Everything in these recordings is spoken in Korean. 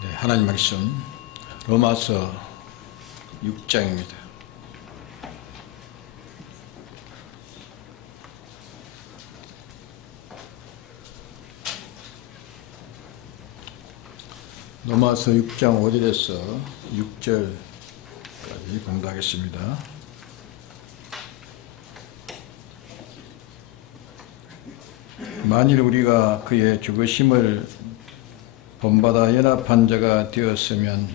네, 하나님 말씀 로마서 6장입니다. 로마서 6장 5절에서 6절까지 공부하겠습니다. 만일 우리가 그의 죽으심을 본받아 연합한 자가 되었으면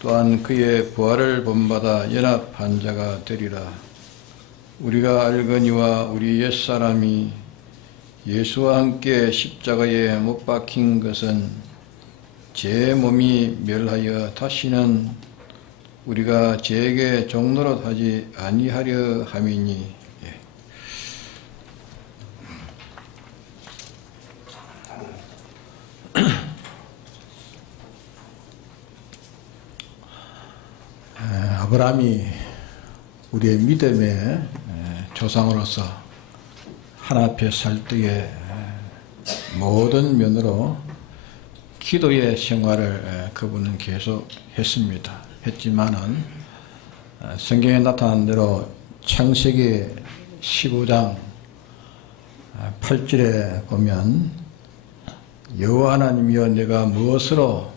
또한 그의 부활을 본받아 연합한 자가 되리라. 우리가 알거니와 우리 옛사람이 예수와 함께 십자가에 못 박힌 것은 제 몸이 멸하여 다시는 우리가 죄에게 종노릇하지 아니하려 함이니. 아브라함이 우리의 믿음의 조상으로서 하나님 앞에 살 때에 모든 면으로 기도의 생활을 그분은 계속 했지만은 성경에 나타난 대로 창세기 15장 8절에 보면 여호와 하나님이여 내가 무엇으로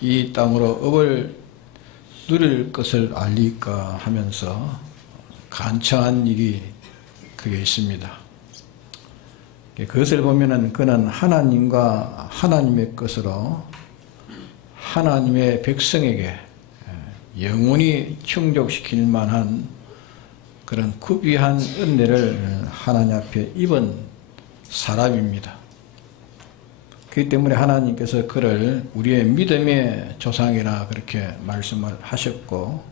이 땅으로 업을 누릴 것을 알리까 하면서 간청한 일이 그게 있습니다. 그것을 보면은 그는 하나님과 하나님의 것으로 하나님의 백성에게 영원히 충족시킬 만한 그런 구비한 은혜를 하나님 앞에 입은 사람입니다. 그렇기 때문에 하나님께서 그를 우리의 믿음의 조상이라 그렇게 말씀을 하셨고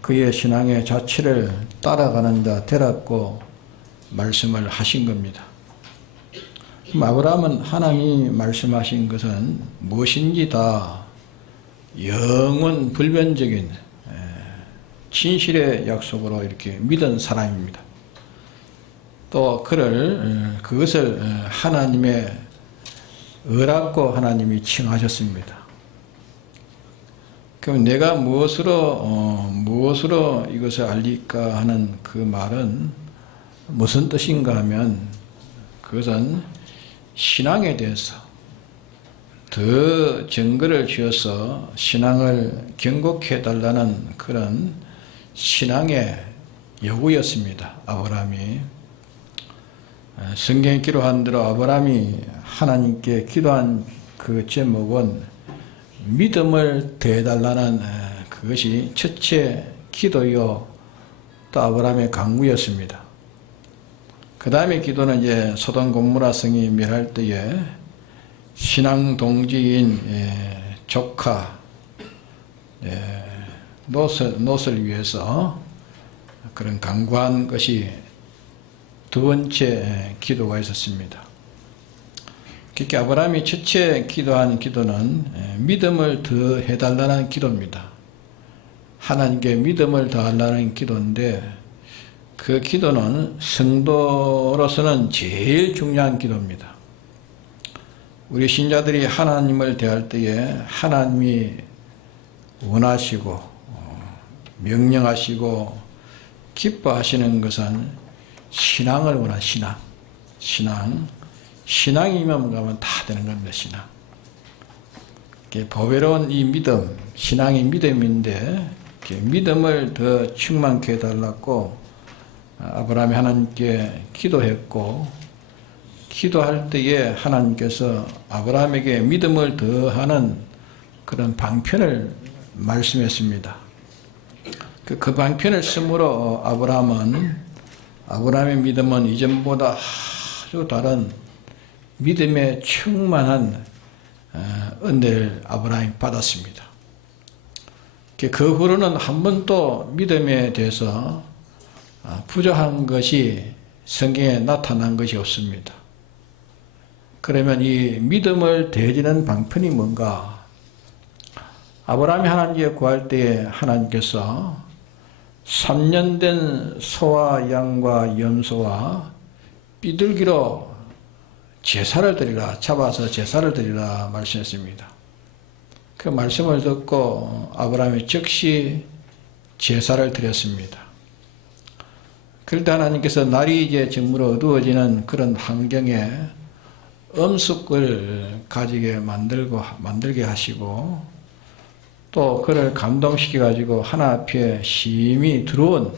그의 신앙의 자취를 따라가는 자 되라고 말씀을 하신 겁니다. 아브라함은 하나님이 말씀하신 것은 무엇인지 다 영원 불변적인 진실의 약속으로 이렇게 믿은 사람입니다. 또 그것을 하나님의 의라고 하나님이 칭하셨습니다. 그럼 내가 무엇으로 이것을 알릴까 하는 그 말은 무슨 뜻인가 하면 그것은 신앙에 대해서 더 증거를 지어서 신앙을 경고해 달라는 그런 신앙의 요구였습니다. 아브라함이 성경에 기록한 대로 아브라함이 하나님께 기도한 그 제목은 믿음을 더해달라는 그것이 첫째 기도요 또 아브라함의 간구였습니다. 그 다음에 기도는 이제 소돔 고모라 성이 멸할 때에 신앙 동지인 조카 롯을 위해서 그런 간구한 것이 두 번째 기도가 있었습니다. 그렇게 아브라함이 첫째 기도한 기도는 믿음을 더 해달라는 기도입니다. 하나님께 믿음을 더하려는 기도인데 그 기도는 성도로서는 제일 중요한 기도입니다. 우리 신자들이 하나님을 대할 때에 하나님이 원하시고 명령하시고 기뻐하시는 것은 신앙을 원한 신앙이면 가면 다 되는 겁니다. 신앙. 보배로운 이 믿음, 신앙이 믿음인데 믿음을 더 충만케 해달라고 아브라함이 하나님께 기도했고 기도할 때에 하나님께서 아브라함에게 믿음을 더하는 그런 방편을 말씀했습니다. 그 방편을 쓰므로 아브라함의 믿음은 이전보다 아주 다른 믿음에 충만한 은혜를 아브라함이 받았습니다. 그 후로는 한 번도 믿음에 대해서 부족한 것이 성경에 나타난 것이 없습니다. 그러면 이 믿음을 더해지는 방편이 뭔가? 아브라함이 하나님께 구할 때에 하나님께서 3년 된 소와 양과 염소와 비둘기로 제사를 드리라, 잡아서 제사를 드리라 말씀했습니다. 그 말씀을 듣고 아브라함이 즉시 제사를 드렸습니다. 그럴 때 하나님께서 날이 이제 저물어 어두워지는 그런 환경에 음식을 가지게 만들게 하시고, 또 그를 감동시켜 가지고 하나 앞에 심히 들어온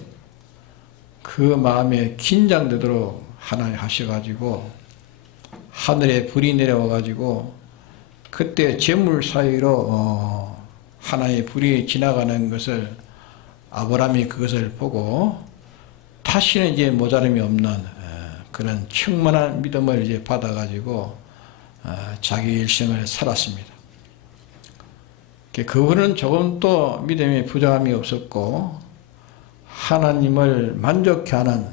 그 마음에 긴장되도록 하나 하셔가지고 하늘에 불이 내려와 가지고 그때 재물 사이로 하나의 불이 지나가는 것을 아브라함이 그것을 보고 다시는 이제 모자람이 없는 그런 충만한 믿음을 이제 받아가지고 자기 일생을 살았습니다. 그분은 조금 또 믿음의 부족함이 없었고 하나님을 만족해 하는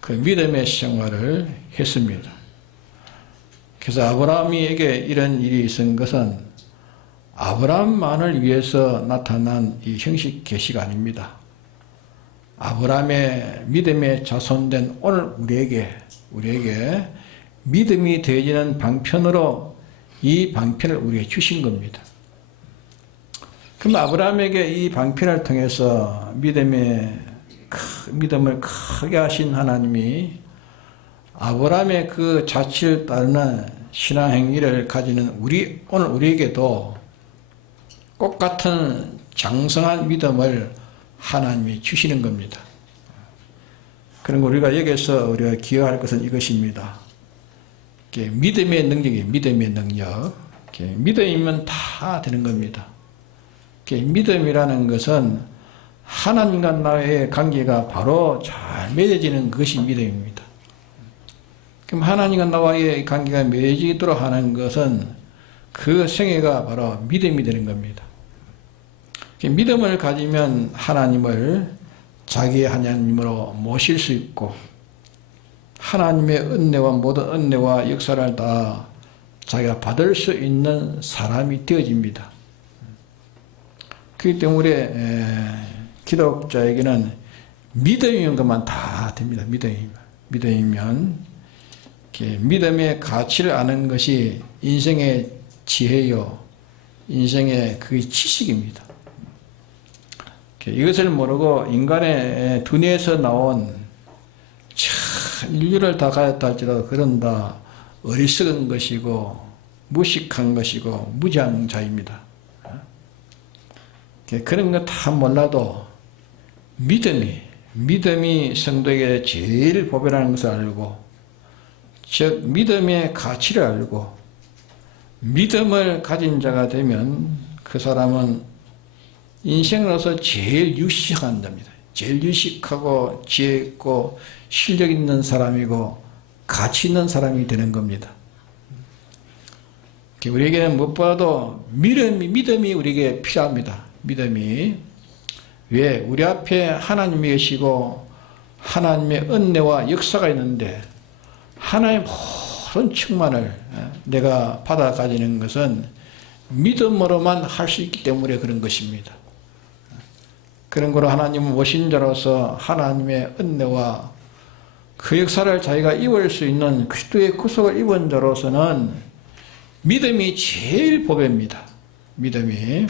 그 믿음의 생활을 했습니다. 그래서 아브라함에게 이런 일이 있은 것은 아브라함만을 위해서 나타난 이 형식 계시가 아닙니다. 아브라함의 믿음의 자손된 오늘 우리에게 믿음이 되어지는 방편으로 이 방편을 우리에게 주신 겁니다. 그럼 아브라함에게 이 방편을 통해서 믿음을 크게 하신 하나님이 아브라함의 그 자취를 따르는 신앙행위를 가지는 오늘 우리에게도 똑같은 장성한 믿음을 하나님이 주시는 겁니다. 그런 거 우리가 여기서 우리가 기억할 것은 이것입니다. 믿음의 능력이에요. 믿음의 능력. 믿음이면 다 되는 겁니다. 믿음이라는 것은 하나님과 나의 관계가 바로 잘 맺어지는 것이 믿음입니다. 그럼 하나님과 나와의 관계가 맺어지도록 하는 것은 그 생애가 바로 믿음이 되는 겁니다. 믿음을 가지면 하나님을 자기의 하나님으로 모실 수 있고 하나님의 은혜와 모든 은혜와 역사를 다 자기가 받을 수 있는 사람이 되어집니다. 그렇기 때문에 기독자에게는 믿음이면 그만 다 됩니다. 믿음이면 믿음의 가치를 아는 것이 인생의 지혜요, 인생의 그 지식입니다. 이것을 모르고 인간의 두뇌에서 나온 인류를 다 가졌다 할지라도 그런 다 어리석은 것이고 무식한 것이고 무장자입니다. 그런 거 다 몰라도 믿음이 성도에게 제일 보배라는 것을 알고, 즉 믿음의 가치를 알고 믿음을 가진 자가 되면 그 사람은 인생으로서 제일 유식한답니다. 제일 유식하고 지혜 있고 실력 있는 사람이고 가치 있는 사람이 되는 겁니다. 우리에게는 무엇보다도 믿음이 우리에게 필요합니다. 믿음이. 왜? 우리 앞에 하나님이 계시고 하나님의 은혜와 역사가 있는데 하나님의 모든 충만을 내가 받아 가지는 것은 믿음으로만 할 수 있기 때문에 그런 것입니다. 그런 거로 하나님은 모신 자로서 하나님의 은혜와 그 역사를 자기가 입을 수 있는 그리스도의 구속을 입은 자로서는 믿음이 제일 보배입니다. 믿음이.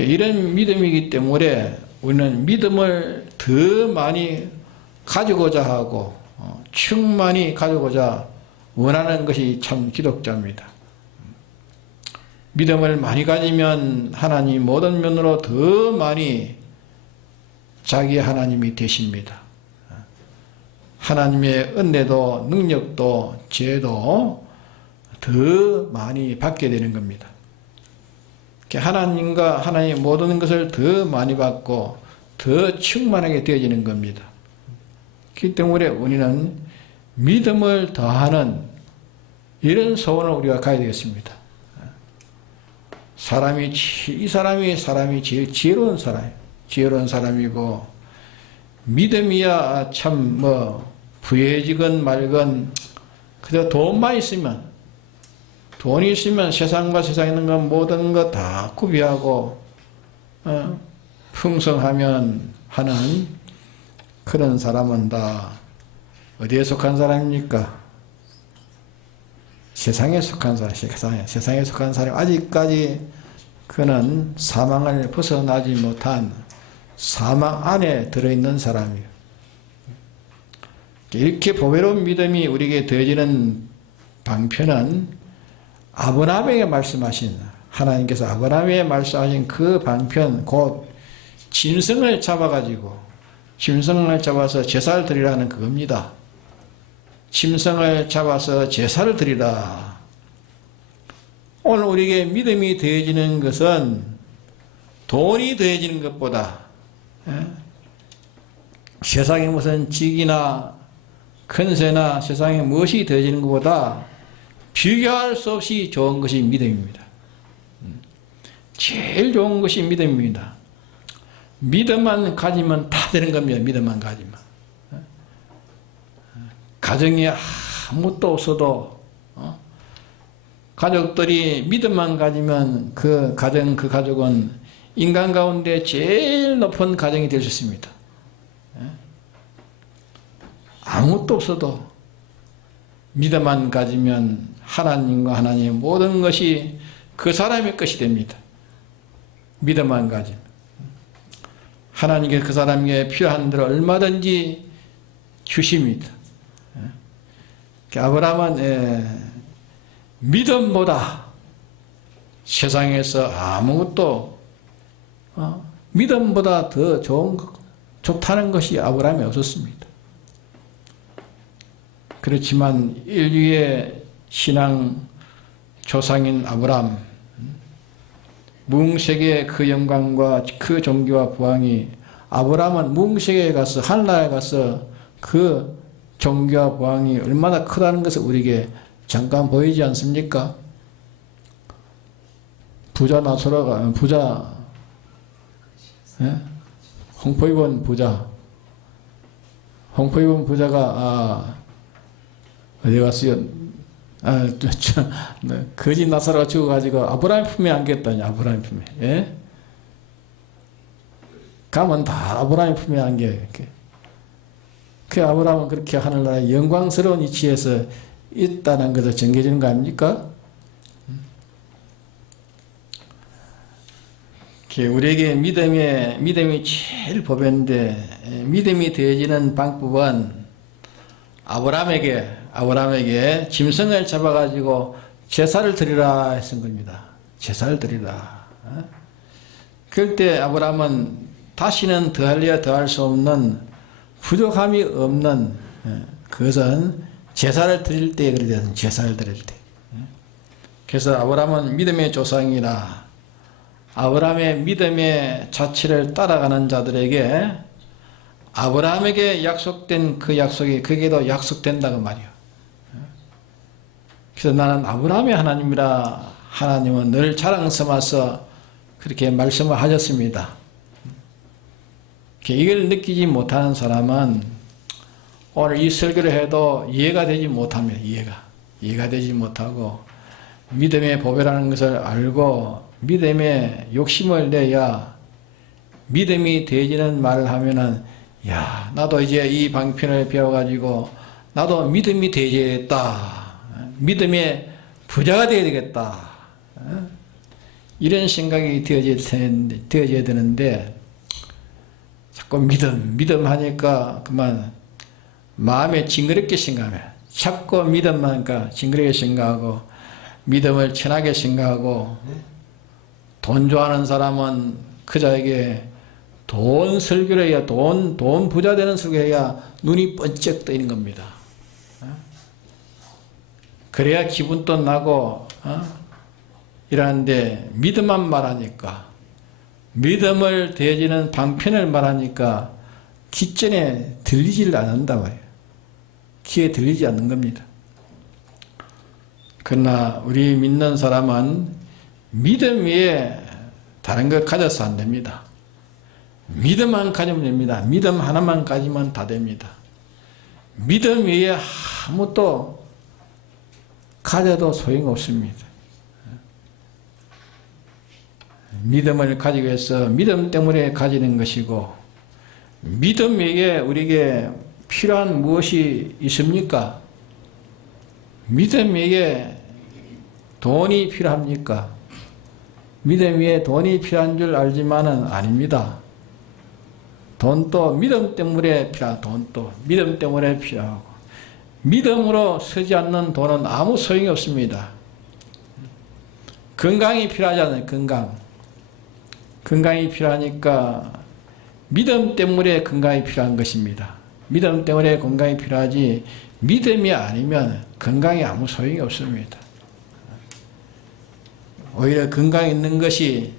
이런 믿음이기 때문에 우리는 믿음을 더 많이 가지고자 하고 충만히 가지고자 원하는 것이 참 기독자입니다. 믿음을 많이 가지면 하나님 모든 면으로 더 많이 자기 하나님이 되십니다. 하나님의 은혜도 능력도 지혜도 더 많이 받게 되는 겁니다. 하나님과 하나님의 모든 것을 더 많이 받고 더 충만하게 되어지는 겁니다. 그렇기 때문에 우리는 믿음을 더하는 이런 소원을 우리가 가야 되겠습니다. 이 사람이 제일 지혜로운 사람이고 믿음이야 참 부해지건 말건 그저 돈이 있으면 세상과 세상에 있는 것 모든 것 다 구비하고 풍성하면 하는 그런 사람은 다 어디에 속한 사람입니까? 세상에 속한 사람, 세상에 속한 사람, 아직까지 그는 사망을 벗어나지 못한 사망 안에 들어있는 사람이에요. 이렇게 보배로운 믿음이 우리에게 되어지는 방편은 아브라함에게 말씀하신, 하나님께서 아브라함에게 말씀하신 그 방편, 곧 짐승을 잡아가지고, 짐승을 잡아서 제사를 드리라는 그겁니다. 짐승을 잡아서 제사를 드리라. 오늘 우리에게 믿음이 되어지는 것은 돈이 되어지는 것보다, 세상에 무슨 직이나 큰세나 세상에 무엇이 되어지는 것보다 비교할 수 없이 좋은 것이 믿음입니다. 제일 좋은 것이 믿음입니다. 믿음만 가지면 다 되는 겁니다. 믿음만 가지면. 가정에 아무것도 없어도 가족들이 믿음만 가지면 그 가족은 인간 가운데 제일 높은 가정이 될 수 있습니다. 아무것도 없어도 믿음만 가지면 하나님과 하나님의 모든 것이 그 사람의 것이 됩니다. 믿음만 가지면 하나님께 그 사람에게 필요한 대로 얼마든지 주십니다. 아브라함은 믿음보다 세상에서 아무것도 믿음보다 더 좋다는 것이 아브라함에 없었습니다. 그렇지만 인류의 신앙 조상인 아브라함, 무궁세계의 그 영광과 그 종교와 부왕이, 아브라함은 무궁세계에 가서 하늘나라에 가서 그 종교와 부왕이 얼마나 크다는 것을 우리에게 잠깐 보이지 않습니까? 부자 나사로가 홍포 입은 부자가 어디 갔어요? 거짓 나사로가 죽어가지고 아브라함 품에 안겼다니. 아브라함 품에. 예? 가면 다 아브라함 품에 안겨. 그 아브라함은 그렇게 하늘나라의 영광스러운 위치에서 있다는 것을 전개해주는 거 아닙니까? 우리에게 믿음이 제일 보배인데, 믿음이 되어지는 방법은 아브라함에게 짐승을 잡아가지고 제사를 드리라 했은 겁니다. 제사를 드리라. 그럴 때 아브라함은 다시는 더할래야 더할 수 없는, 부족함이 없는, 그것은 제사를 드릴 때 그래야 제사를 드릴 때. 그래서 아브라함은 믿음의 조상이라, 아브라함의 믿음의 자취를 따라가는 자들에게 아브라함에게 약속된 그 약속이 그에게도 약속된다고 말이요. 그래서 나는 아브라함의 하나님이라, 하나님은 늘 자랑 삼아서 그렇게 말씀을 하셨습니다. 이걸 느끼지 못하는 사람은 오늘 이 설교를 해도 이해가 되지 못합니다. 이해가 되지 못하고 믿음의 보배라는 것을 알고 믿음에 욕심을 내야 믿음이 되어지는 말을 하면은, 야, 나도 이제 이 방편을 배워가지고 나도 믿음이 되어야겠다. 믿음의 부자가 되어야 되겠다. 이런 생각이 되어져야 되는데, 자꾸 믿음 하니까 그만 마음에 징그럽게 생각하면, 자꾸 믿음만 징그럽게 생각하고, 믿음을 천하게 생각하고, 돈 좋아하는 사람은 그자에게 돈 설교를 해야, 돈 부자 되는 설교를 해야 눈이 번쩍 뜨이는 겁니다. 그래야 기분도 나고, 이러는데 믿음만 말하니까, 믿음을 대해지는 방편을 말하니까 귓전에 들리질 않는다 말이에요. 귀에 들리지 않는 겁니다. 그러나 우리 믿는 사람은 믿음 위에 다른 것 가져서 안 됩니다. 믿음만 가지면 됩니다. 믿음 하나만 가지면 다 됩니다. 믿음 위에 아무것도 가져도 소용없습니다. 믿음을 가지기 위해서 믿음 때문에 가지는 것이고, 믿음 외에 우리에게 필요한 무엇이 있습니까? 믿음 외에 돈이 필요합니까? 믿음 위에 돈이 필요한 줄 알지만은 아닙니다. 돈도 믿음 때문에 필요하고, 돈도 믿음 때문에 필요하고, 믿음으로 서지 않는 돈은 아무 소용이 없습니다. 건강이 필요하잖아요. 건강이 필요하니까 믿음 때문에 건강이 필요한 것입니다. 믿음 때문에 건강이 필요하지, 믿음이 아니면 건강이 아무 소용이 없습니다. 오히려 건강이 있는 것이,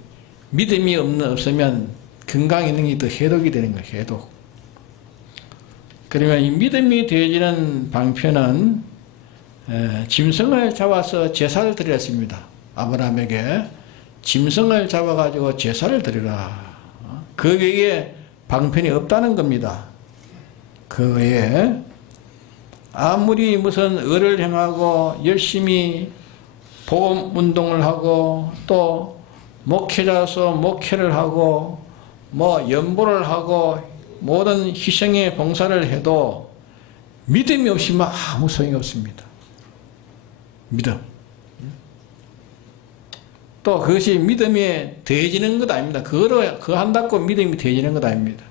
믿음이 없으면 건강이 있는 게 더 해독이 되는 거예요. 해독. 그러면 이 믿음이 되어지는 방편은 짐승을 잡아서 제사를 드렸습니다. 아브라함에게 짐승을 잡아가지고 제사를 드리라. 그 외에 방편이 없다는 겁니다. 그 외에 아무리 무슨 을을 행하고 열심히 복음 운동을 하고 또 목회자로서 목회를 하고 뭐 연보를 하고 모든 희생의 봉사를 해도 믿음이 없으면 아무 소용이 없습니다. 믿음. 또 그것이 믿음이 더해지는 것 아닙니다. 그거 한다고 믿음이 더해지는 것 아닙니다.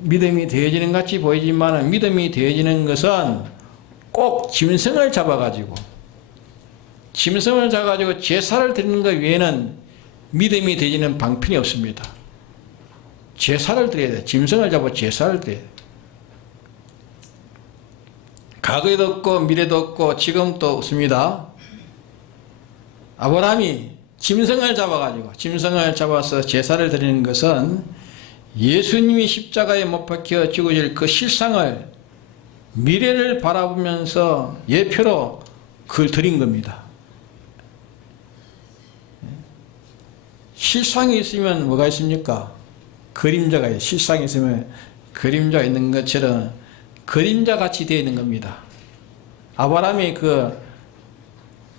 믿음이 더해지는 것 같이 보이지만 믿음이 더해지는 것은 꼭 짐승을 잡아가지고 제사를 드리는 것 외에는 믿음이 더해지는 방편이 없습니다. 제사를 드려야 돼요. 짐승을 잡아 제사를 드려야 돼요. 과거에도 없고 미래도 없고 지금도 없습니다. 아브라함이 짐승을 잡아서 제사를 드리는 것은 예수님이 십자가에 못 박혀 죽으실 그 실상을, 미래를 바라보면서 예표로 그걸 드린 겁니다. 실상이 있으면 뭐가 있습니까? 그림자가 있어요. 실상이 있으면 그림자가 있는 것처럼 그림자같이 되어 있는 겁니다. 아브라함이 그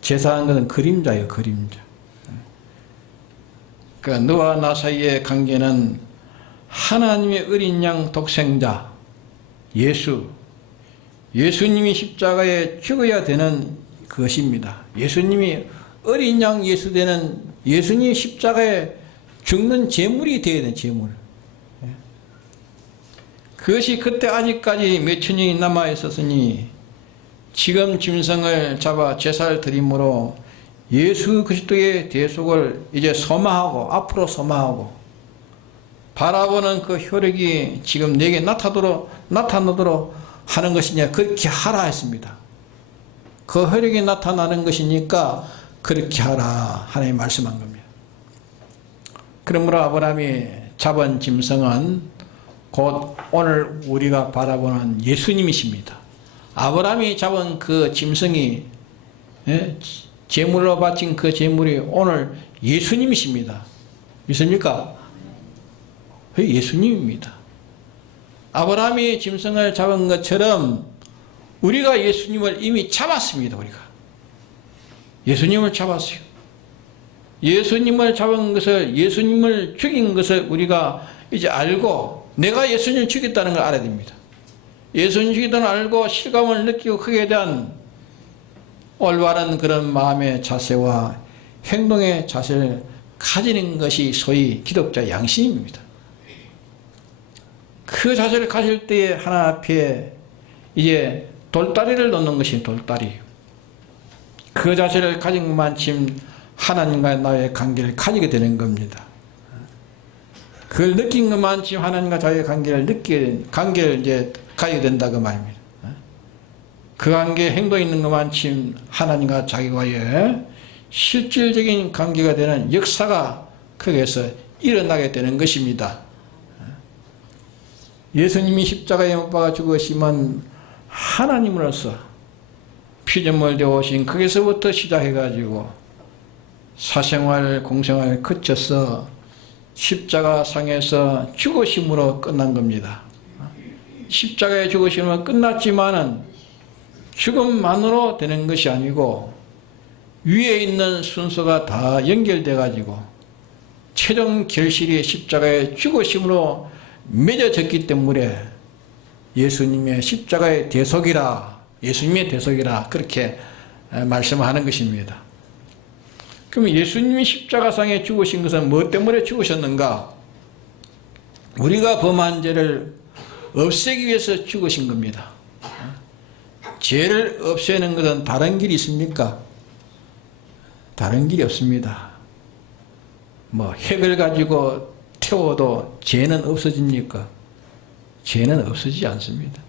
제사하는 것은 그림자예요. 그림자. 그러니까 너와 나 사이의 관계는 하나님의 어린 양 독생자 예수님이 십자가에 죽어야 되는 것입니다. 예수님이 어린 양 예수 되는, 예수님이 십자가에 죽는 제물이 되어야 되는 제물. 그것이 그때 아직까지 몇천 년이 남아 있었으니 지금 짐승을 잡아 제사를 드림으로 예수 그리스도의 대속을 이제 소망하고 앞으로 소망하고 바라보는 그 효력이 지금 내게 나타나도록 하는 것이냐, 그렇게 하라 했습니다. 그 효력이 나타나는 것이니까 그렇게 하라 하나님 말씀한 겁니다. 그러므로 아브라함이 잡은 짐승은 곧 오늘 우리가 바라보는 예수님이십니다. 아브라함이 잡은 그 짐승이, 제물로 바친 그 제물이 오늘 예수님이십니다. 믿습니까? 예수님입니다. 아브라함이 짐승을 잡은 것처럼 우리가 예수님을 이미 잡았습니다. 우리가 예수님을 잡았어요. 예수님을 잡은 것을, 예수님을 죽인 것을 우리가 이제 알고, 내가 예수님을 죽였다는 걸 알아야 됩니다. 예수님 죽였다는 걸 알고 실감을 느끼고 그에 대한 올바른 그런 마음의 자세와 행동의 자세를 가지는 것이 소위 기독자 양심입니다. 그 자세를 가질 때에 하나 앞에 이제 돌다리를 놓는 것이 돌다리. 그 자세를 가진 것만큼 하나님과 나의 관계를 가지게 되는 겁니다. 그걸 느낀 것만큼 하나님과 자의 관계를 이제 가지게 된다 그 말입니다. 그 관계에 행동이 있는 것만큼 하나님과 자기와의 실질적인 관계가 되는 역사가 거기에서 일어나게 되는 것입니다. 예수님이 십자가에 못 박아 죽으시면 하나님으로서 피조물 되어 오신 거기서부터 시작해가지고 사생활 공생활을 거쳐서 십자가 상에서 죽으심으로 끝난 겁니다. 십자가의 죽으심은 끝났지만은 죽음만으로 되는 것이 아니고 위에 있는 순서가 다 연결돼 가지고 최종 결실이 십자가의 죽으심으로 맺어졌기 때문에 예수님의 십자가의 대속이라, 예수님의 대속이라 그렇게 말씀하는 것입니다. 그럼 예수님이 십자가상에 죽으신 것은 무엇 때문에 죽으셨는가? 우리가 범한 죄를 없애기 위해서 죽으신 겁니다. 죄를 없애는 것은 다른 길이 있습니까? 다른 길이 없습니다. 뭐 핵을 가지고 태워도 죄는 없어집니까? 죄는 없어지지 않습니다.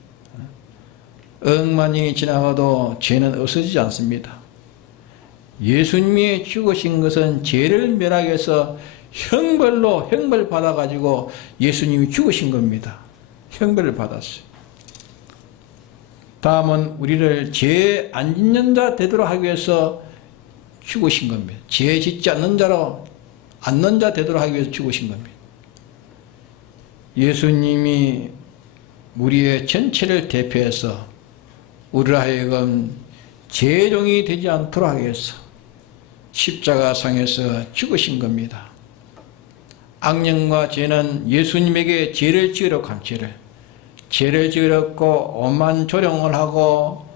억만 년이 지나가도 죄는 없어지지 않습니다. 예수님이 죽으신 것은 죄를 멸하기 위해서 형벌로 형벌 받아가지고 예수님이 죽으신 겁니다. 형벌을 받았어요. 다음은 우리를 죄 안 짓는 자 되도록 하기 위해서 죽으신 겁니다. 죄 짓지 않는 자로 않는 자 되도록 하기 위해서 죽으신 겁니다. 예수님이 우리의 전체를 대표해서 우리를 하여금 죄종이 되지 않도록 하기 위해서 십자가상에서 죽으신 겁니다. 악령과 죄는 예수님에게 죄를 지으려고 한 죄를 지으려고 오만 조롱을 하고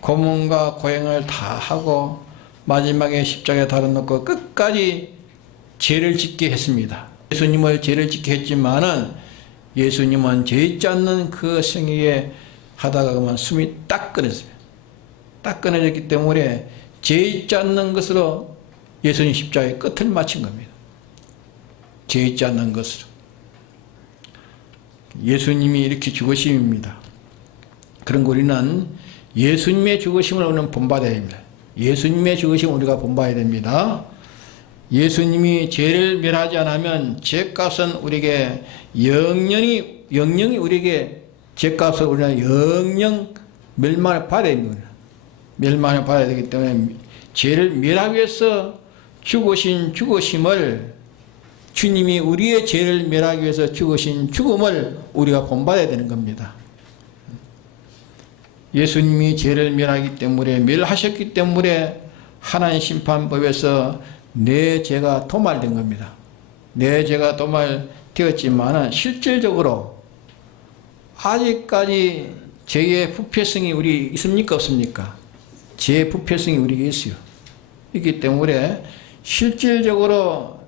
고문과 고행을 다 하고 마지막에 십자가에 달아놓고 끝까지 죄를 짓게 했습니다. 예수님을 죄를 짓게 했지만은 예수님은 죄 짓지 않는 그 생애에 하다가 그만 숨이 딱 끊어졌어요. 딱 끊어졌기 때문에 죄 짓지 않는 것으로 예수님 십자가의 끝을 마친 겁니다. 죄 짓지 않는 것으로. 예수님이 이렇게 죽으심입니다. 그런 우리는 예수님의 죽으심을 우리는 본받아야 됩니다. 예수님의 죽으심을 우리가 본받아야 됩니다. 예수님이 죄를 멸하지 않으면 죄값은 우리에게 영영이 우리에게 죄값을 우리는 영영 멸망을 받아야 됩니다. 멸망을 받아야 되기 때문에 죄를 멸하기 위해서 죽으신 죽으심을 주님이 우리의 죄를 멸하기 위해서 죽으신 죽음을 우리가 본받아야 되는 겁니다. 예수님이 죄를 멸하기 때문에 멸하셨기 때문에 하나님 심판법에서 내 죄가 도말된 겁니다. 내 죄가 도말되었지만 실질적으로 아직까지 죄의 부패성이 우리 있습니까? 없습니까? 죄의 부패성이 우리에게 있어요. 있기 때문에 실질적으로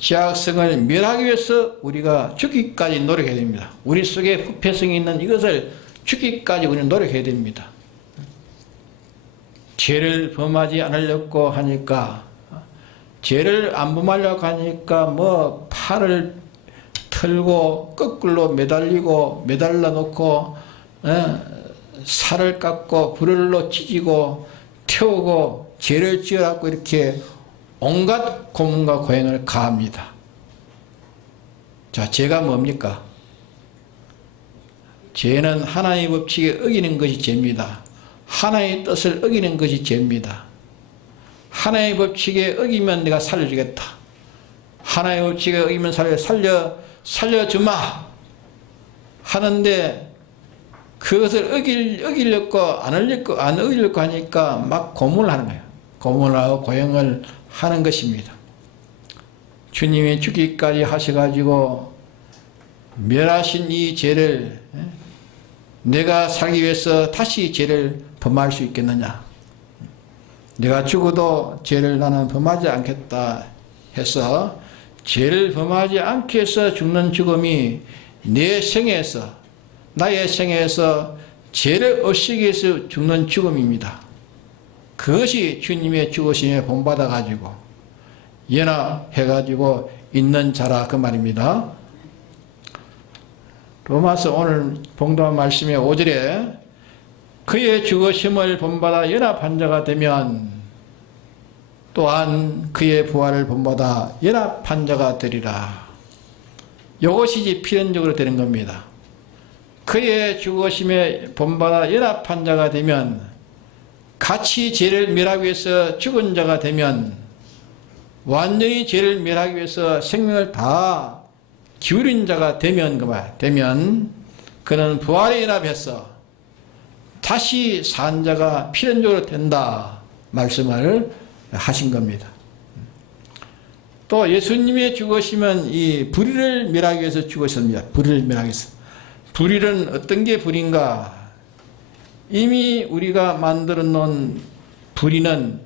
죄악성을 멸하기 위해서 우리가 죽기까지 노력해야 됩니다. 우리 속에 부패성이 있는 이것을 죽기까지 우리는 노력해야 됩니다. 죄를 범하지 않으려고 하니까 죄를 안 범하려고 하니까 뭐 팔을 털고 거꾸로 매달려 놓고 살을 깎고 불을로 찢고 태우고 죄를 지으라고 이렇게 온갖 고문과 고행을 가합니다. 자, 죄가 뭡니까? 죄는 하나님의 법칙에 어기는 것이 죄입니다. 하나님의 뜻을 어기는 것이 죄입니다. 하나님의 법칙에 어기면 내가 살려주겠다. 하나님의 법칙에 어기면 살려주마 하는데 그것을 어기려고 안 어기려고 하니까 막 고문을 하는 거예요. 고문을 하고 고행을 하는 것입니다. 주님이 죽기까지 하셔가지고 멸하신 이 죄를 내가 살기 위해서 다시 죄를 범할 수 있겠느냐? 내가 죽어도 죄를 나는 범하지 않겠다 해서 죄를 범하지 않기 위해서 죽는 죽음이 내 생에서 나의 생에서 죄를 없애기 위해서 죽는 죽음입니다. 그것이 주님의 죽으심에 본받아 가지고 연합해 가지고 있는 자라 그 말입니다. 로마서 오늘 봉독한 말씀의 5절에 그의 죽으심을 본받아 연합한 자가 되면 또한 그의 부활을 본받아 연합한 자가 되리라. 이것이 이제 필연적으로 되는 겁니다. 그의 죽으심에 본받아 연합한 자가 되면 같이 죄를 멸하기 위해서 죽은 자가 되면 완전히 죄를 멸하기 위해서 생명을 다 기울인 자가 되면 그는 부활에 연합해서 다시 산 자가 필연적으로 된다 말씀을 하신 겁니다. 또 예수님의 죽으심은 이 불의를 멸하기 위해서 죽으셨습니다. 불의를 멸하기 위해서. 불의는 어떤 게 불인가? 이미 우리가 만들어 놓은 불의는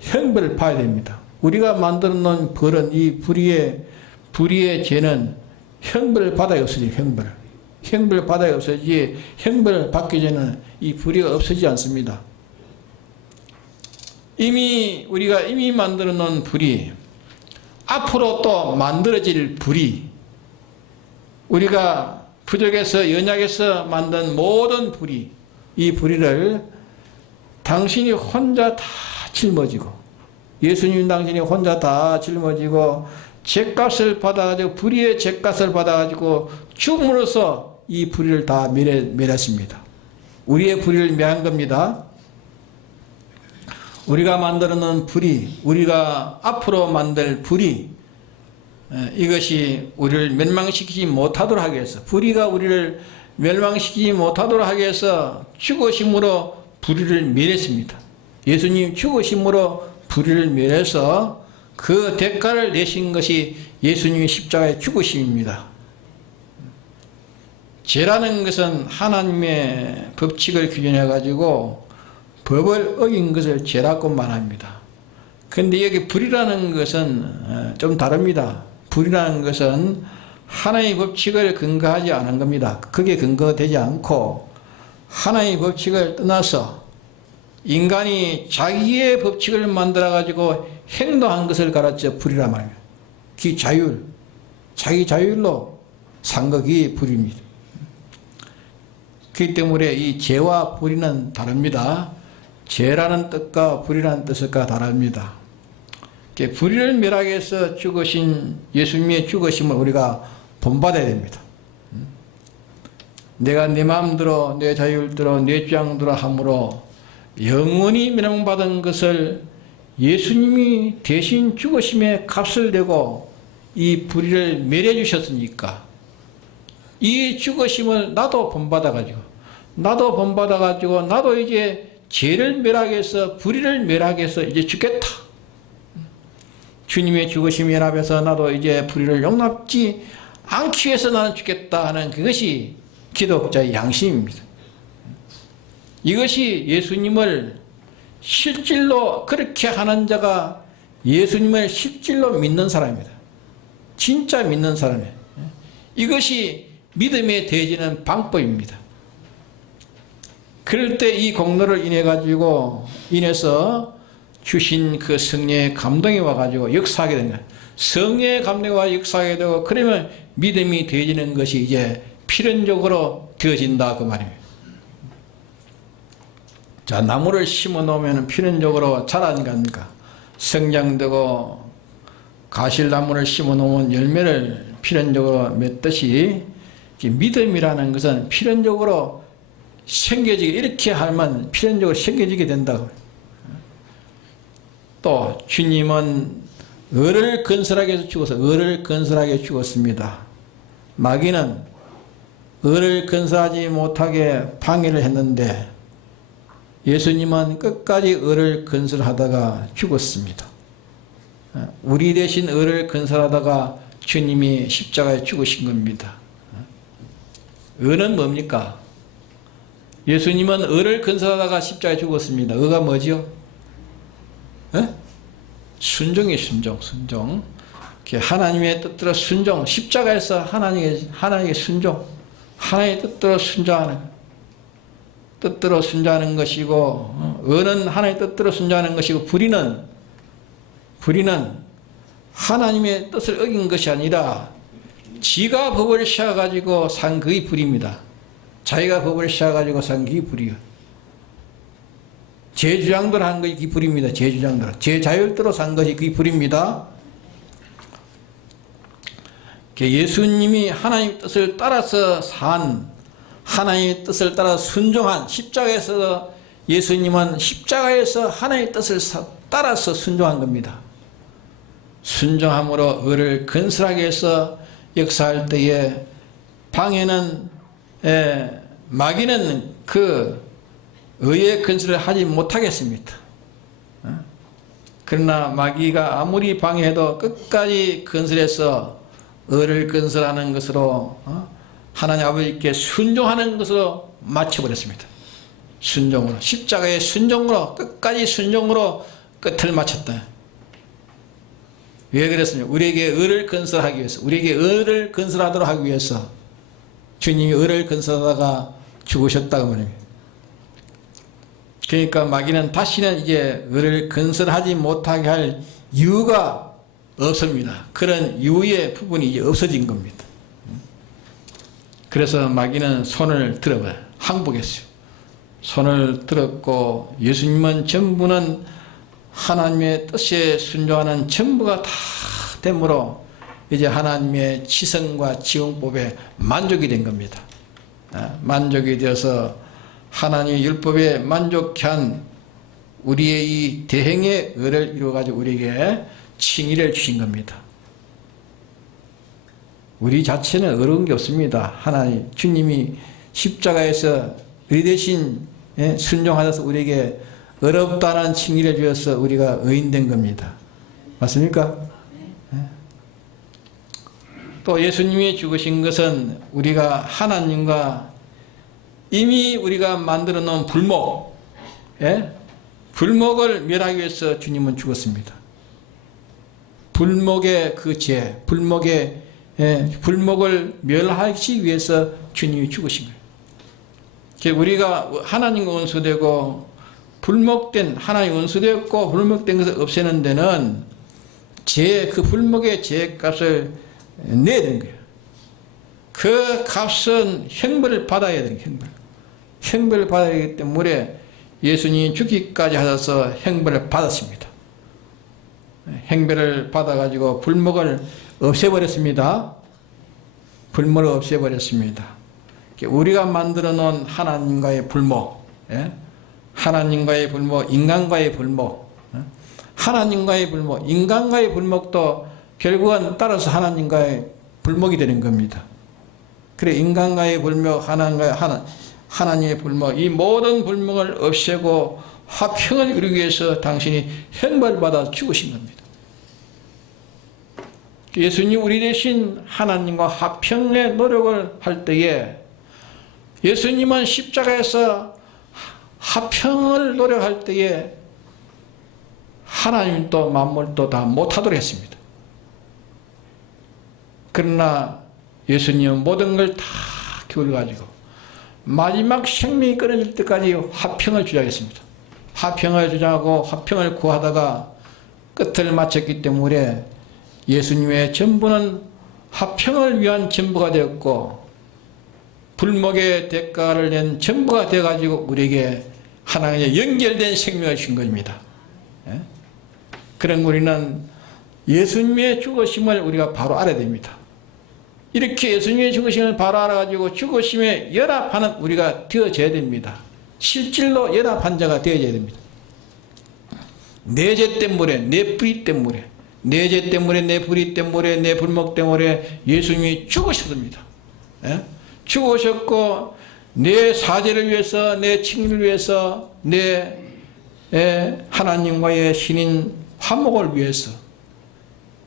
형벌을 봐야 됩니다. 우리가 만들어 놓은 벌은 이 불의의 죄는 형벌을 받아야 없어지. 형벌을 받아야 없어지. 형벌을 받기 전에는 이 불의가 없어지지 않습니다. 우리가 이미 만들어 놓은 불의, 앞으로 또 만들어질 불의, 우리가 부족에서 연약해서 만든 모든 불의, 이 불의를 당신이 혼자 다 짊어지고, 예수님 당신이 혼자 다 짊어지고 죄값을 받아가지고, 불의의 죄값을 받아가지고 죽음으로써 이 불의를 다 멸했습니다. 우리의 불의를 멸한 겁니다. 우리가 만들어 놓은 불의, 우리가 앞으로 만들 불의, 이것이 우리를 멸망시키지 못하도록 하기 위해서, 불의가 우리를 멸망시키지 못하도록 하기 위해서 죽으심으로 불의를 멸했습니다. 예수님 죽으심으로 불의를 멸해서 그 대가를 내신 것이 예수님의 십자가의 죽으심입니다. 죄라는 것은 하나님의 법칙을 규정해 가지고 법을 어긴 것을 죄라고 말합니다. 그런데 여기 불이라는 것은 좀 다릅니다. 불이라는 것은 하나님의 법칙을 근거하지 않은 겁니다. 그게 근거되지 않고 하나님의 법칙을 떠나서 인간이 자기의 법칙을 만들어 가지고 행동한 것을 가르쳐 불이란 말입니다. 그 자기 자율로 산 것이 불입니다. 그렇기 때문에 이 죄와 불의는 다릅니다. 죄라는 뜻과 불이라는 뜻과 다릅니다. 불의를 멸하기 위해서 죽으신 예수님의 죽으심을 우리가 본받아야 됩니다. 내가 내 마음대로, 내 자율대로, 내 주장대로 함으로 영원히 멸망받은 것을 예수님이 대신 죽으심의 값을 내고 이 불의를 멸해 주셨으니까 이 죽으심을 나도 본받아가지고 나도 이제 죄를 멸하기 위해서, 불의를 멸하기 위해서 이제 죽겠다. 주님의 죽으심 연합해서 나도 이제 불의를 용납지 않기 위해서 나는 죽겠다 하는 그것이 기독자의 양심입니다. 이것이 예수님을 실질로 그렇게 하는 자가 예수님을 실질로 믿는 사람입니다. 진짜 믿는 사람이에요. 이것이 믿음에 대해지는 방법입니다. 그럴 때 이 공로를 인해서 주신 그 성령의 감동이 와가지고 역사하게 되는 거예요. 성령의 감동이 와 역사하게 되고, 그러면 믿음이 되어지는 것이 이제 필연적으로 되어진다 그 말입니다. 자, 나무를 심어 놓으면 필연적으로 자라는 겁니까? 성장되고 가실나무를 심어 놓으면 열매를 필연적으로 맺듯이 믿음이라는 것은 필연적으로 생겨지게, 이렇게 하면 필연적으로 생겨지게 된다고. 또 주님은 을을 건설하게 해서 죽어서 을을 건설하게 죽었습니다. 마귀는 을을 건설하지 못하게 방해를 했는데 예수님은 끝까지 을을 건설하다가 죽었습니다. 우리 대신 을을 건설하다가 주님이 십자가에 죽으신 겁니다. 을은 뭡니까? 예수님은 을을 건설하다가 십자가에 죽었습니다. 을가 뭐지요? 순종이 순종. 하나님의 뜻대로 순종, 십자가에서 하나님의 순종, 하나님의 뜻대로 순종하는 것이고, 을은 하나님의 뜻대로 순종하는 것이고, 불의는 하나님의 뜻을 어긴 것이 아니라 지가 법을 씌워가지고 산 그의 불의입니다. 자기가 법을 씌워가지고 산 그의 불의요. 제 주장대로 한 것이 그 불입니다. 제 주장대로. 제 자율대로 산 것이 그 불입니다. 예수님이 하나님의 뜻을 따라서 하나님의 뜻을 따라 순종한 십자가에서, 예수님은 십자가에서 하나님의 뜻을 따라서 순종한 겁니다. 순종함으로 을을 건설하게 해서 역사할 때에 마귀는 그 의의 건설을 하지 못하겠습니다. 그러나 마귀가 아무리 방해해도 끝까지 건설해서 을을 건설하는 것으로 하나님 아버지께 순종하는 것으로 마쳐버렸습니다. 순종으로, 십자가의 순종으로, 끝까지 순종으로 끝을 마쳤다. 왜 그랬습니까? 우리에게 의를 건설하기 위해서, 우리에게 의를 건설하도록 하기 위해서 주님이 의를 건설하다가 죽으셨다고 말입니다. 그러니까 마귀는 다시는 이제 의를 건설하지 못하게 할 이유가 없습니다. 그런 이유의 부분이 이제 없어진 겁니다. 그래서 마귀는 손을 들어봐요. 항복했어요. 손을 들었고, 예수님은 전부는 하나님의 뜻에 순종하는 전부가 다 되므로 이제 하나님의 지성과 지용법에 만족이 된 겁니다. 만족이 되어서 하나님의 율법에 만족해 한 우리의 이 대행의 의를 이루어가지고 우리에게 칭의를 주신 겁니다. 우리 자체는 어려운 게 없습니다. 하나님, 주님이 십자가에서 우리 대신 순종하셔서 우리에게 어렵다는 칭의를 주셔서 우리가 의인된 겁니다. 맞습니까? 또 예수님이 죽으신 것은 우리가 하나님과 이미 우리가 만들어 놓은 불목, 불목을 멸하기 위해서 주님은 죽었습니다. 불목의 그 죄, 불목을 멸하기 위해서 주님이 죽으신 거예요. 우리가 하나님과 원수되고 불목된, 하나님 원수되었고 불목된 것을 없애는 데는 그 불목의 죄값을 내야 되는 거예요. 그 값은 형벌을 받아야 되는 거예요. 형벌을 받아야 되기 때문에 예수님이 죽기까지 하셔서 형벌을 받았습니다. 형벌을 받아가지고 불목을 없애버렸습니다. 불목을 없애버렸습니다. 우리가 만들어 놓은 하나님과의 불목, 하나님과의 불목, 인간과의 불목, 하나님과의 불목, 인간과의 불목도 결국은 따라서 하나님과의 불목이 되는 겁니다. 그래, 인간과의 불목, 하나님의 불목, 이 모든 불목을 없애고 화평을 이루기 위해서 당신이 형벌받아 죽으신 겁니다. 예수님 우리 대신 하나님과 화평의 노력을 할 때에 예수님은 십자가에서 화평을 노력할 때에 하나님도 만물도 다 못하도록 했습니다. 그러나 예수님은 모든 걸 다 기울여가지고 마지막 생명이 끊어질 때까지 화평을 주장했습니다. 화평을 주장하고 화평을 구하다가 끝을 마쳤기 때문에 예수님의 전부는 화평을 위한 전부가 되었고 불목의 대가를 낸 전부가 되어가지고 우리에게 하나님의 연결된 생명을 주신 것입니다. 그런 우리는 예수님의 죽으심을 우리가 바로 알아야 됩니다. 이렇게 예수님의 죽으심을 바로 알아가지고 죽으심에 연합하는 우리가 되어져야 됩니다. 실질로 연합한 자가 되어져야 됩니다. 내 죄 때문에, 내 뿌리 때문에, 내 죄 때문에, 내 뿌리 때문에, 내 불목 때문에 예수님이 죽으셨습니다. 죽으셨고 내 사죄를 위해서, 내 칭의를 위해서, 내 하나님과의 신인 화목을 위해서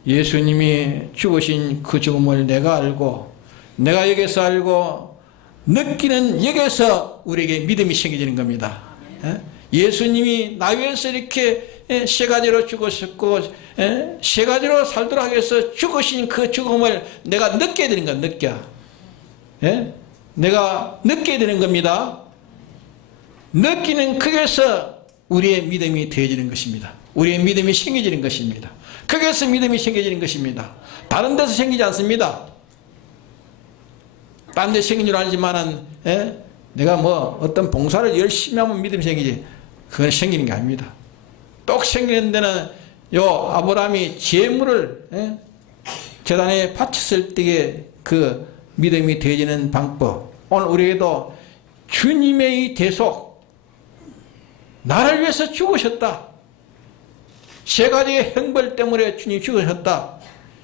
예수님이 죽으신 그 죽음을 내가 알고, 내가 여기서 알고 느끼는 여기서 우리에게 믿음이 생겨지는 겁니다. 예수님이 나 위해서 이렇게 세 가지로 죽으셨고 세 가지로 살도록 하기 위해서 죽으신 그 죽음을 내가 느껴야 되는 거야. 내가 느껴야 되는 겁니다. 느끼는 그게서 우리의 믿음이 되어지는 것입니다. 우리의 믿음이 생겨지는 것입니다. 거기에서 믿음이 생겨지는 것입니다. 다른 데서 생기지 않습니다. 다른 데 생긴 줄 알지만은 내가 뭐 어떤 봉사를 열심히 하면 믿음이 생기지, 그건 생기는 게 아닙니다. 똑 생기는 데는 요 아브라함이 제물을 제단에 바쳤을 때의 그 믿음이 되어지는 방법, 오늘 우리에게도 주님의 이 대속, 나를 위해서 죽으셨다. 세 가지의 형벌 때문에 주님이 죽으셨다.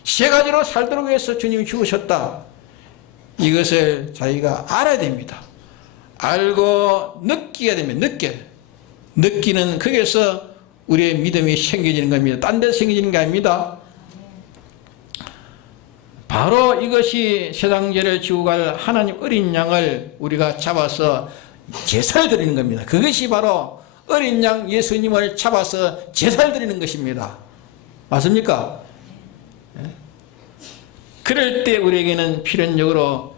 세 가지로 살도록 위해서 주님이 죽으셨다. 이것을 자기가 알아야 됩니다. 알고 느끼게 되면 느끼는 거기에서 우리의 믿음이 생겨지는 겁니다. 딴 데서 생겨지는 게 아닙니다. 바로 이것이 세상 죄를 지고 갈 하나님 어린 양을 우리가 잡아서 제사를 드리는 겁니다. 그것이 바로 어린 양 예수님을 잡아서 제사를 드리는 것입니다. 맞습니까? 그럴 때 우리에게는 필연적으로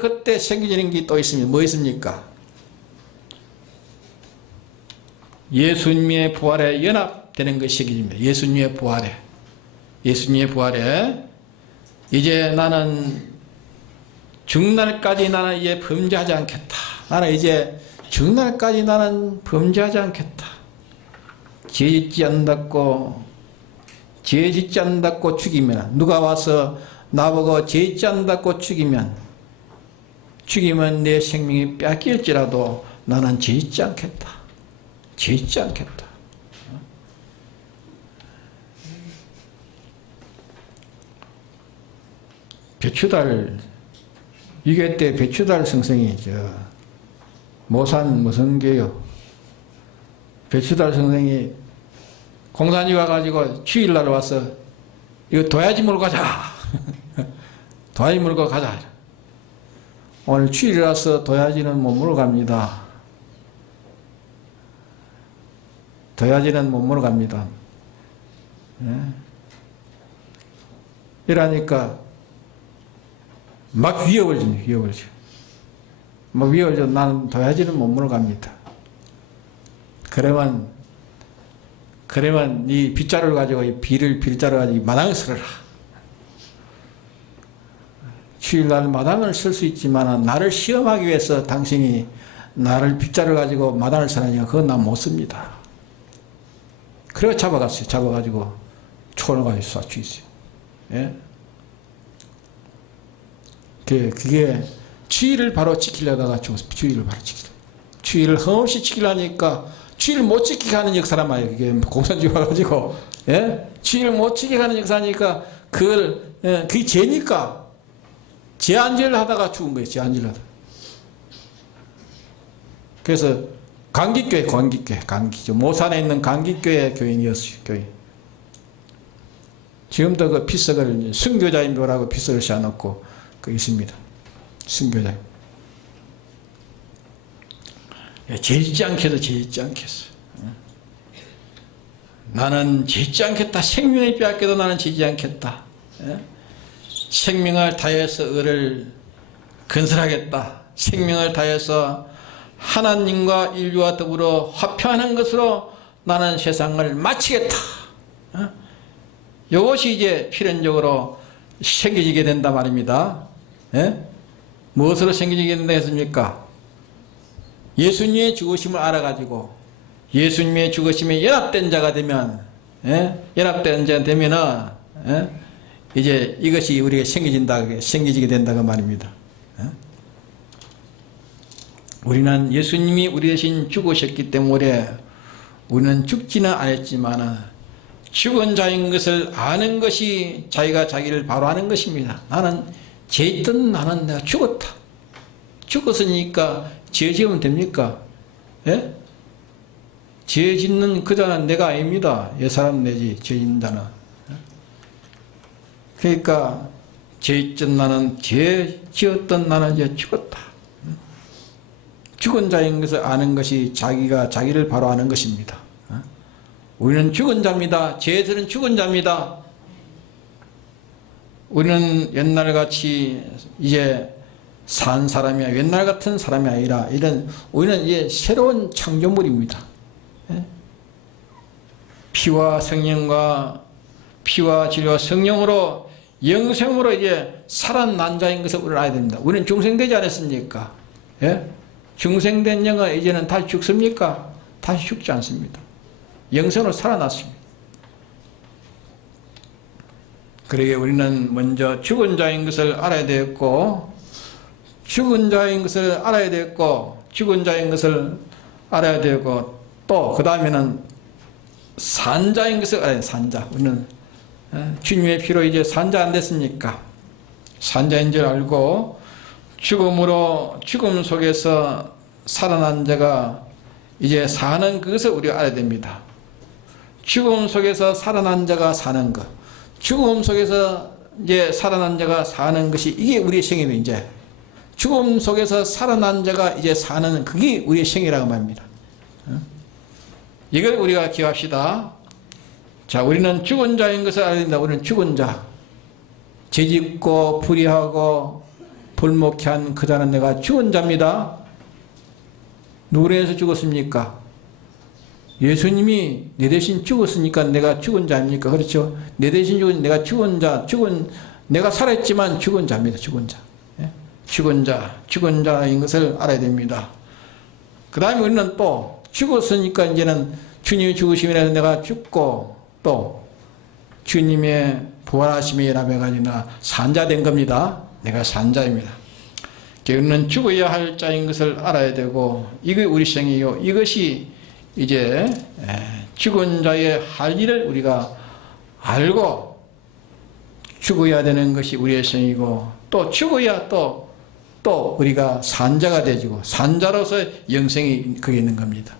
그때 생기는 게 또 있습니다. 뭐 있습니까? 예수님의 부활에 연합되는 것이 생깁니다. 예수님의 부활에 이제 나는 죽날까지 나는 이제 범죄하지 않겠다. 나는 이제 죽날까지 나는 범죄하지 않겠다. 죄 짓지 않는다고 죽이면, 누가 와서 나보고 죄 짓지 않는다고 죽이면 내 생명이 뺏길지라도 나는 죄 짓지 않겠다. 죄 짓지 않겠다. 배추달, 이게 때 배추달 성성이 모산 무슨 교요? 배추달 성성이 공산이 와가지고 주일날 와서 이거 도야지 물고 가자. 도야지 물고 가자. 오늘 주일이라서 도야지는 못 물어 갑니다. 도야지는 못 물어 갑니다. 이러니까 막 위협을 줘. 막 위협을 줘. 나는 도야지는 못 물어 갑니다. 그러면 이 빗자루를 가지고 이 빌자루 가지고 마당을 쓸어라. 주일날 마당을 쓸 수 있지만 나를 시험하기 위해서 당신이 나를 빗자루를 가지고 마당을 쓰라니까 그건 난 못 씁니다. 그래서 잡아갔어요. 잡아가지고 총을 가지고 쏴 죽였어요. 예? 그게 주의를 바로 지키려다가 죽었어요. 주의를 흠없이 지키려니까 주의를 못 지키게 하는 역사란 말이에요. 그게 공산주의 와가지고, 예? 주의를 못 지키게 하는 역사니까 그게 죄니까 제한죄를 하다가 죽은 거예요. 제한죄를 하다가. 그래서 강기교회, 모산에 있는 강기교회 교인이었어요. 교인. 지금도 그 피석을 순교자인 묘라고 피석을 씌워놓고 있습니다. 순교자. 죄 짓지 않겠어. 나는 죄 짓지 않겠다. 생명을 빼앗겨도 나는 죄 짓지 않겠다. 생명을 다해서 을을 건설하겠다. 생명을 다해서 하나님과 인류와 더불어 화평하는 것으로 나는 세상을 마치겠다. 이것이 이제 필연적으로 생겨지게 된다 말입니다. 무엇으로 생겨지게 된다 했습니까? 예수님의 죽으심을 알아가지고 예수님의 죽으심에 연합된 자가 되면, 이제 이것이 우리에게 생겨지게 된다고 말입니다. 우리는 예수님이 우리 대신 죽으셨기 때문에 우리는 죽지는 않았지만 죽은 자인 것을 아는 것이 자기가 자기를 바로 아는 것입니다. 나는 죄 있던 나는 내가 죽었다. 죽었으니까 죄 지으면 됩니까? 예? 죄 짓는 그 자는 내가 아닙니다. 옛사람 내지 죄 짓는 자는. 그러니까 죄 있던 나는 죄 지었던 나는 이제 죽었다. 죽은 자인 것을 아는 것이 자기가 자기를 바로 아는 것입니다. 우리는 죽은 자입니다. 죄들은 죽은 자입니다. 우리는 옛날같이 이제 산 사람이 아니라 옛날 같은 사람이 아니라 우리는 이제 새로운 창조물입니다. 피와 성령과 피와 진리와 성령으로 영생으로 이제 살아난 자인 것을 우리는 알아야 됩니다. 우리는 중생되지 않았습니까? 예? 중생된 영은 이제는 다시 죽습니까? 다시 죽지 않습니다. 영생으로 살아났습니다. 그러기에 우리는 먼저 죽은 자인 것을 알아야 되겠고, 죽은 자인 것을 알아야 되겠고, 또 그 다음에는 산자인 것을 알아야 돼요. 산자. 우리는 주님의 피로 이제 산자 안 됐습니까? 산자인 줄 알고 죽음 속에서 살아난 자가 이제 사는 그것을 우리가 알아야 됩니다. 죽음 속에서 살아난 자가 사는 것, 죽음 속에서 이제 살아난 자가 사는 것이 이게 우리의 생애입니다. 이제 죽음 속에서 살아난 자가 이제 사는 그게 우리의 생이라고 말합니다. 이걸 우리가 기억합시다. 자, 우리는 죽은 자인 것을 알아야 된다. 우리는 죽은 자. 죄짓고 불의하고 불목한 그 자는 내가 죽은 자입니다. 누구로 해서 죽었습니까? 예수님이 내 대신 죽었으니까 내가 죽은 자입니까? 그렇죠? 내 대신 죽은 내가 죽은 자, 내가 살았지만 죽은 자입니다. 죽은 자. 예? 죽은 자인 것을 알아야 됩니다. 그 다음에 우리는 또 죽었으니까 이제는 주님이 죽으심이라서 내가 죽고 또 주님의 부활하심에 연합해가지고 산자 된 겁니다. 내가 산자입니다. 우리는 죽어야 할 자인 것을 알아야 되고 이게 우리 생이요. 이것이 이제 죽은 자의 할 일을 우리가 알고 죽어야 되는 것이 우리의 생이고 또 죽어야 또 우리가 산자가 되지고 산자로서 영생이 거기에 있는 겁니다.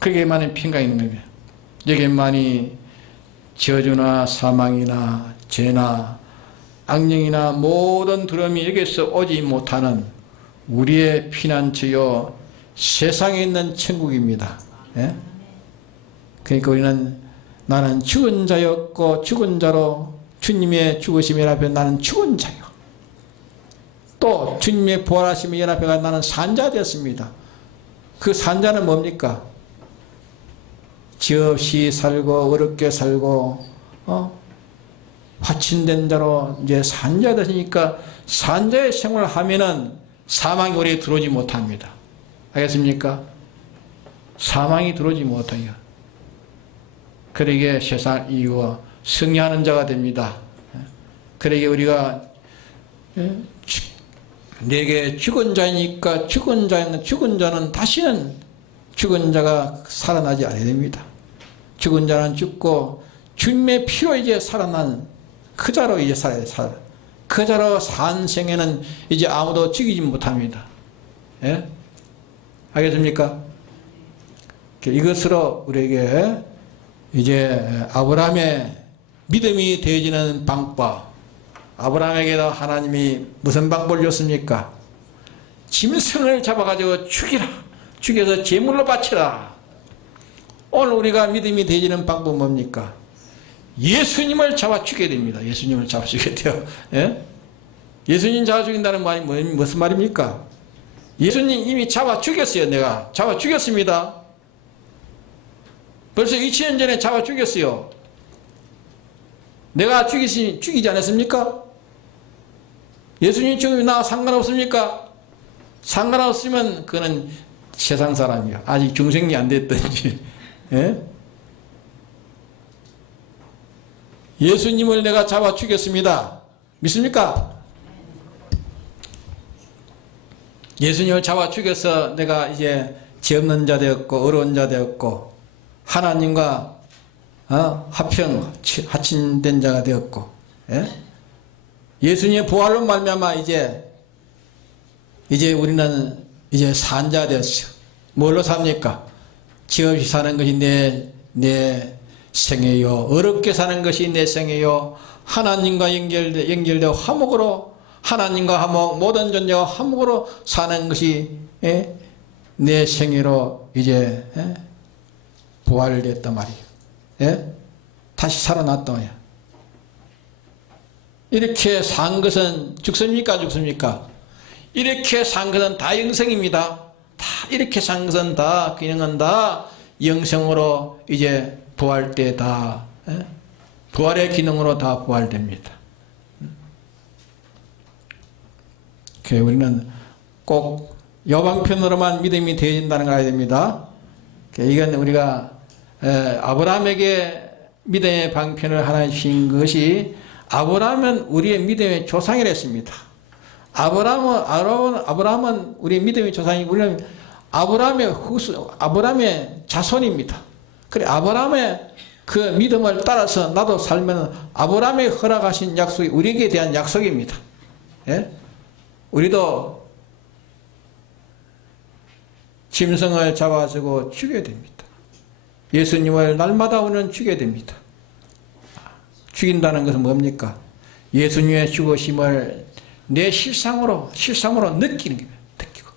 거기에만이 평강이 있는 겁니다. 여기에만이 저주나 사망이나 죄나 악령이나 모든 두려움이 여기서 오지 못하는 우리의 피난처요 세상에 있는 천국입니다. 예? 그러니까 우리는 나는 죽은 자였고 죽은 자로 주님의 죽으심에 연합해 나는 죽은 자요. 또 주님의 부활하심에 연합해가 나는 산자 되었습니다. 그 산자는 뭡니까? 죄 없이 살고 어렵게 살고 화친된 자로 이제 산자 되시니까 산자의 생활을 하면은 사망이 우리에 들어오지 못합니다. 알겠습니까? 사망이 들어오지 못해요. 그러기에 세상 이유와 승리하는 자가 됩니다. 그러기에 우리가 내게 죽은 자이니까 죽은 자는 다시는 죽은 자가 살아나지 않아야 됩니다. 죽은 자는 죽고 주님의 피로 이제 살아난 그 자로 이제 살아야 돼. 그 자로 산 생에는 이제 아무도 죽이지 못합니다. 예? 알겠습니까? 이것으로 우리에게 이제 아브라함의 믿음이 되어지는 방법, 아브라함에게도 하나님이 무슨 방법을 줬습니까? 짐승을 잡아가지고 죽이라. 죽여서 제물로 바치라. 오늘 우리가 믿음이 되어지는 방법은 뭡니까? 예수님을 잡아 죽여야 됩니다. 예수님을 잡아 죽여야 돼요. 예? 예수님 잡아 죽인다는 말이 무슨 말입니까? 예수님 이미 잡아 죽였어요. 내가 잡아 죽였습니다. 벌써 2000년 전에 잡아 죽였어요. 내가 죽이지 않았습니까? 예수님 죽으면 나와 상관없습니까? 상관없으면 그는 세상 사람이야. 아직 중생이 안 됐든지. 예? 예수님을 내가 잡아 죽였습니다. 믿습니까? 예수님을 잡아 죽여서 내가 이제 죄 없는 자 되었고 어려운 자 되었고 하나님과 하친된 자가 되었고 예? 예수님의 부활로 말미암아 이제 우리는 이제 산자 되었어요. 뭘로 삽니까? 죄 없이 사는 것이 내 생애요. 어렵게 사는 것이 내 생애요. 하나님과 연결되어 화목으로 하나님과 화목 모든 존재와 화목으로 사는 것이 내 생애로 이제 부활됐단 말이에요. 예? 다시 살아났단 말이에요. 이렇게 산 것은 죽습니까? 죽습니까? 이렇게 산 것은 다 영생입니다. 다 이렇게 산 것은 다 그냥은 다 영생으로 이제 부활 때 다 부활의 기능으로 다 부활됩니다. 그래서 우리는 꼭 여방편으로만 믿음이 되어진다는 걸 알아야 됩니다. 이건 우리가 아브라함에게 믿음의 방편을 하나 주신 것이 아브라함은 우리의 믿음의 조상이라 했습니다. 아브라함은 우리의 믿음의 조상이고 우리는 아브라함의 자손입니다. 그래 아브라함의 그 믿음을 따라서 나도 살면 아브라함이 허락하신 약속이 우리에게 대한 약속입니다. 예? 우리도 짐승을 잡아주고 죽여야 됩니다. 예수님을 날마다 우리는 죽여야 됩니다. 죽인다는 것은 뭡니까? 예수님의 죽으심을 내 실상으로 느끼는 거예요. 느끼고.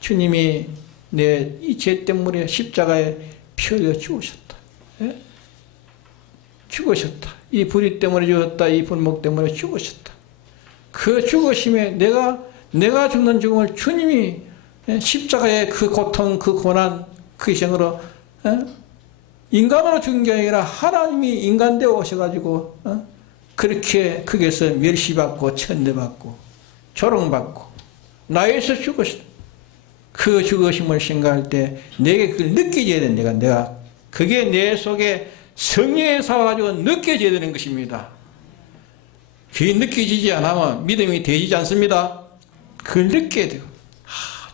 주님이 내 이 죄 때문에 십자가에 피 흘려 죽으셨다. 예? 죽으셨다. 이 불의 때문에 죽었다. 이 분목 때문에 죽으셨다. 그 죽으심에 내가 죽는 죽음을 주님이 십자가의 그 고통, 그 고난, 그 희생으로 인간으로 죽은 게 아니라 하나님이 인간 되어 오셔가지고 그렇게 거기에서 멸시받고 천대받고 조롱받고 나에서 죽으셨다. 그 죽으심을 생각할 때 내게 그걸 느껴져야 된다. 내가 그게 내 속에 성령의 사와가지고 느껴져야 되는 것입니다. 그게 느껴지지 않으면 믿음이 되지 않습니다. 그걸 느껴야 돼요.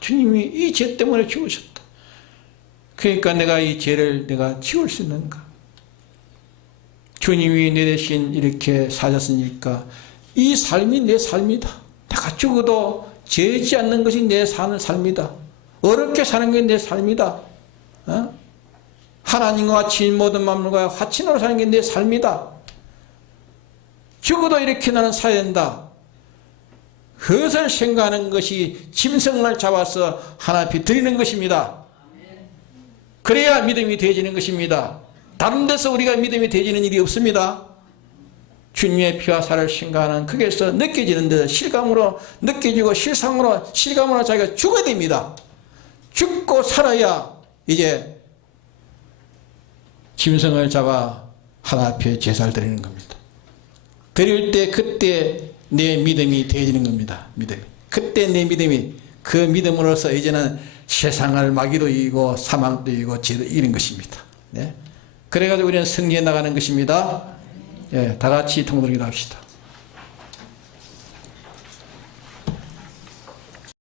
주님이 이 죄 때문에 죽으셨다. 그러니까 내가 이 죄를 내가 지울 수 있는가? 주님이 내 대신 이렇게 사셨으니까 이 삶이 내 삶이다. 내가 죽어도 죄지 않는 것이 내 사는 삶이다. 어렵게 사는 게 내 삶이다. 하나님과 진 모든 만물과 화친으로 사는 게 내 삶이다. 죽어도 이렇게 나는 살아야 된다. 그것을 생각하는 것이 짐승을 잡아서 하나 앞에 드리는 것입니다. 그래야 믿음이 되어지는 것입니다. 다른 데서 우리가 믿음이 되어지는 일이 없습니다. 주님의 피와 살을 생각하는 거기에서 느껴지는 데서 실감으로 느껴지고 실감으로 자기가 죽어야 됩니다. 죽고 살아야 이제 짐승을 잡아 하나 앞에 제사를 드리는 겁니다. 드릴 때 그때 내 믿음이 되어지는 겁니다. 믿음이. 그때 내 믿음이 그 믿음으로서 이제는 세상을 마귀도 이기고 사망도 이기고 죄도 이기는 것입니다. 네. 그래가지고 우리는 승리해 나가는 것입니다. 예, 다 같이 통독기도 합시다.